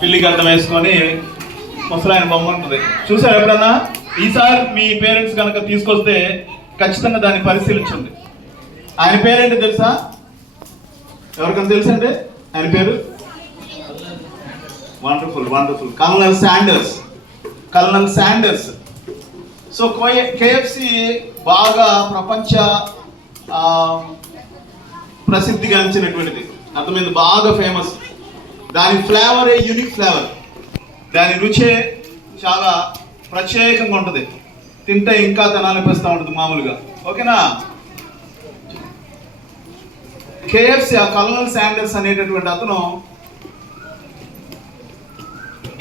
పిల్లి గడ్డం వేసుకొని ముసలాయన బొమ్మ ఉంటుంది. చూసారు ఎప్పుడన్నా? ఈసారి మీ పేరెంట్స్ కనుక తీసుకొస్తే ఖచ్చితంగా దాన్ని పరిశీలించండి. ఆయన పేరేంటి తెలుసా? ఎవరికైనా తెలుసండి ఆయన పేరు? Wonderful wonderful, colonel Sanders. Colonel Sanders. So KFC బాగా ప్రపంచ ప్రసిద్ధిగాంచినటువంటిది, అర్థమైంది, బాగా ఫేమస్. దాని ఫ్లేవరే యూనిక్ ఫ్లేవర్, దాని రుచే చాలా ప్రత్యేకంగా ఉంటుంది. తింటే ఇంకా తినాలనిపిస్తూ ఉంటుంది మామూలుగా. ఓకేనా? కేఎఫ్సి, ఆ కల్నల్ శాండర్స్ అనేటటువంటి అతను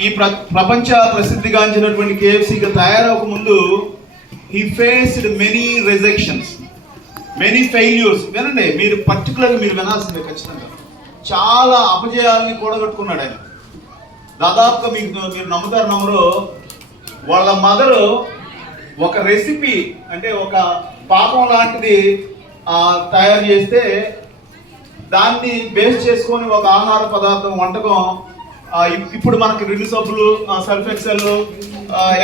ఈ ప్రపంచ ప్రసిద్ధిగాంచినటువంటి కేఎఫ్సిగా తయారవక ముందు he faced many rejections, many failures. వినండి, మీరు పర్టికులర్గా మీరు వినాల్సిందే ఖచ్చితంగా. చాలా అపజయాల్ని కూడగట్టుకున్నాడు ఆయన. దాదాపుగా మీరు నమ్ముతారు నమ్మరు, వాళ్ళ మదరు ఒక రెసిపీ అంటే ఒక పాపం లాంటిది తయారు చేస్తే దాన్ని బేస్ చేసుకొని ఒక ఆహార పదార్థం వంటకం. ఇప్పుడు మనకి రిన్ సబ్బులు, సర్ఫ్ ఎక్సెల్,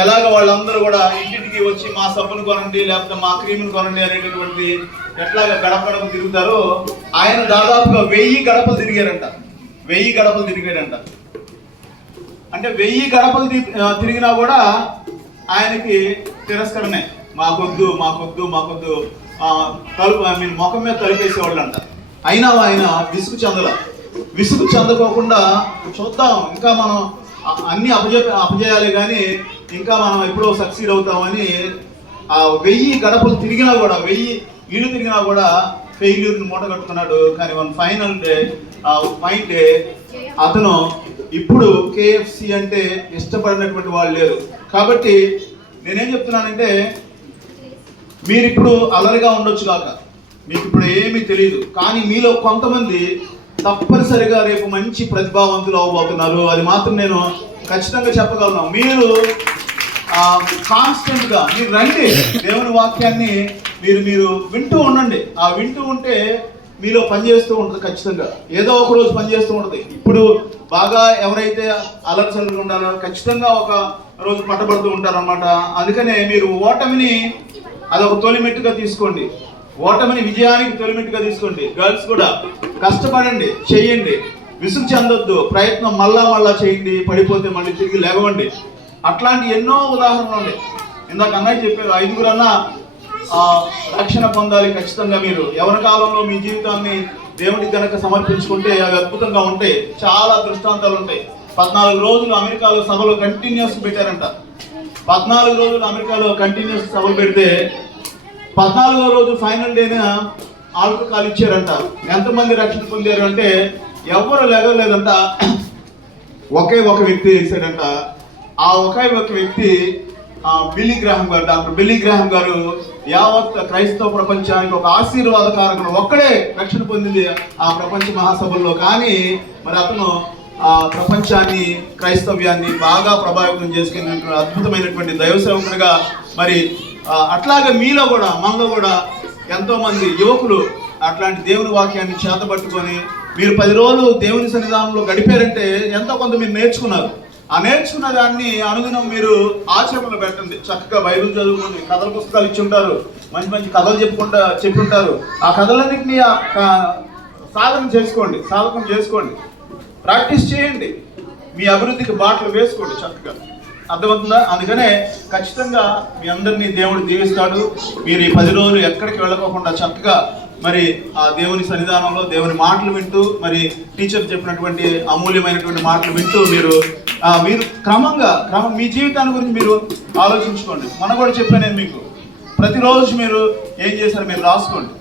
ఎలాగ వాళ్ళందరూ కూడా ఇంటింటికి వచ్చి మా సబ్బును కొనండి లేకపోతే మా క్రీమ్ని కొనండి అనేటటువంటి ఎట్లాగ గడప గడప తిరుగుతారో, ఆయన దాదాపుగా 1000 గడపలు తిరిగారంట. 1000 గడపలు తిరిగాడంట. అంటే 1000 గడపలు తిరిగినా కూడా ఆయనకి తిరస్కరణే. మాకొద్దు మాకొద్దు మాకొద్దు, తలుపు మీరు ముఖం మీద తలుపేసేవాళ్ళు అంట. అయినా ఆయన విసుగు చెందకోకుండా చూద్దాం, ఇంకా మనం అన్ని అపజయాలే కానీ ఇంకా మనం ఎప్పుడో సక్సీడ్ అవుతామని 1000 గడపలు తిరిగినా కూడా, 1000 ఇళ్ళు తిరిగినా కూడా ఫెయిల్యూర్ని మూట కట్టుకున్నాడు. కానీ ఫైనల్ డే అతను ఇప్పుడు కేఎఫ్సి అంటే ఇష్టపడినటువంటి వాళ్ళు లేరు. కాబట్టి నేనేం చెప్తున్నానంటే, మీరు ఇప్పుడు అలరిగా ఉండొచ్చు కాక, మీకు ఇప్పుడు ఏమీ తెలియదు, కానీ మీలో కొంతమంది తప్పనిసరిగా రేపు మంచి ప్రతిభావంతులు అవ్వబోతున్నారు. అది మాత్రం నేను ఖచ్చితంగా చెప్పగలను. మీరు కాన్స్టెంట్గా మీరు రండి, దేవుని వాక్యాన్ని మీరు వింటూ ఉండండి. ఆ వింటూ ఉంటే మీలో పనిచేస్తూ ఉంటుంది, ఖచ్చితంగా ఏదో ఒక రోజు పనిచేస్తూ ఉంటుంది. ఇప్పుడు బాగా ఎవరైతే అలర్చలుగా ఉన్నారో ఖచ్చితంగా ఒక రోజు పట్టబడుతూ ఉంటారు అన్నమాట. అందుకనే మీరు ఓటమిని అదొక తొలిమెట్టుగా తీసుకోండి, ఓటమిని విజయానికి తొలిమెట్టుగా తీసుకోండి. గర్ల్స్ కూడా కష్టపడండి, చెయ్యండి, విసుగు చెందొద్దు, ప్రయత్నం మళ్ళా చేయండి, పడిపోతే మళ్ళీ తిరిగి లేవండి. అట్లాంటి ఎన్నో ఉదాహరణలు ఉన్నాయి. ఇందాక అన్నయ్య చెప్పారు, 5గురన్నా రక్షణ పొందాలి ఖచ్చితంగా. మీరు ఎవరి కాలంలో మీ జీవితాన్ని దేవుడికి కనుక సమర్పించుకుంటే అవి అద్భుతంగా ఉంటాయి. చాలా దృష్టాంతాలు ఉంటాయి. 14 రోజులు అమెరికాలో సభలు కంటిన్యూస్ పెట్టారంట. 14 రోజులు అమెరికాలో కంటిన్యూస్ సభలు పెడితే 14వ రోజు ఫైనల్ డేన ఆల్టర్ కాల్ ఇచ్చారంట. ఎంతమంది రక్షణ పొందారు అంటే ఎవరు లేదంట. ఒకే ఒక వ్యక్తి చేశాడంట. ఆ ఒకే ఒక వ్యక్తి బిల్లీ గ్రాహం గారు, డాక్టర్ బిల్లీ గ్రాహం గారు యావత్ క్రైస్తవ ప్రపంచానికి ఒక ఆశీర్వాదకారకుడు, ఒక్కడే రక్షణ పొందింది ఆ ప్రపంచ మహాసభల్లో. కానీ మరి అతను ఆ ప్రపంచాన్ని, క్రైస్తవ్యాన్ని బాగా ప్రభావితం చేసుకున్నటువంటి అద్భుతమైనటువంటి దైవ సేవకునిగా. మరి అట్లాగే మీలో కూడా, మనలో కూడా ఎంతో మంది యువకులు అట్లాంటి దేవుని వాక్యాన్ని చేతబట్టుకొని మీరు 10 రోజులు దేవుని సన్నిధానంలో గడిపారంటే ఎంతో కొంత మీరు నేర్చుకున్నారు. ఆ నేర్చుకున్న దాన్ని అనుదినం మీరు ఆచరణలో పెట్టండి. చక్కగా బైబిల్ చదువుకోండి, కథల పుస్తకాలు ఇచ్చి ఉంటారు, మంచి మంచి కథలు చెప్పి ఉంటారు. ఆ కథలన్నింటినీ సాధకం చేసుకోండి, ప్రాక్టీస్ చేయండి, మీ అభివృద్ధికి బాటలు వేసుకోండి చక్కగా. అర్థమవుతుందా? అందుకనే ఖచ్చితంగా మీ అందరినీ దేవుడు దీవిస్తాడు. మీరు ఈ 10 రోజులు ఎక్కడికి వెళ్ళకోకుండా చక్కగా మరి ఆ దేవుని సన్నిధానంలో దేవుని మాటలు వింటూ, మరి టీచర్ చెప్పినటువంటి అమూల్యమైనటువంటి మాటలు వింటూ మీరు క్రమంగా మీ జీవితాన్ని గురించి మీరు ఆలోచించుకోండి. మొన్న కూడా చెప్పాను నేను మీకు, ప్రతిరోజు మీరు ఏం చేశారు మీరు రాసుకోండి.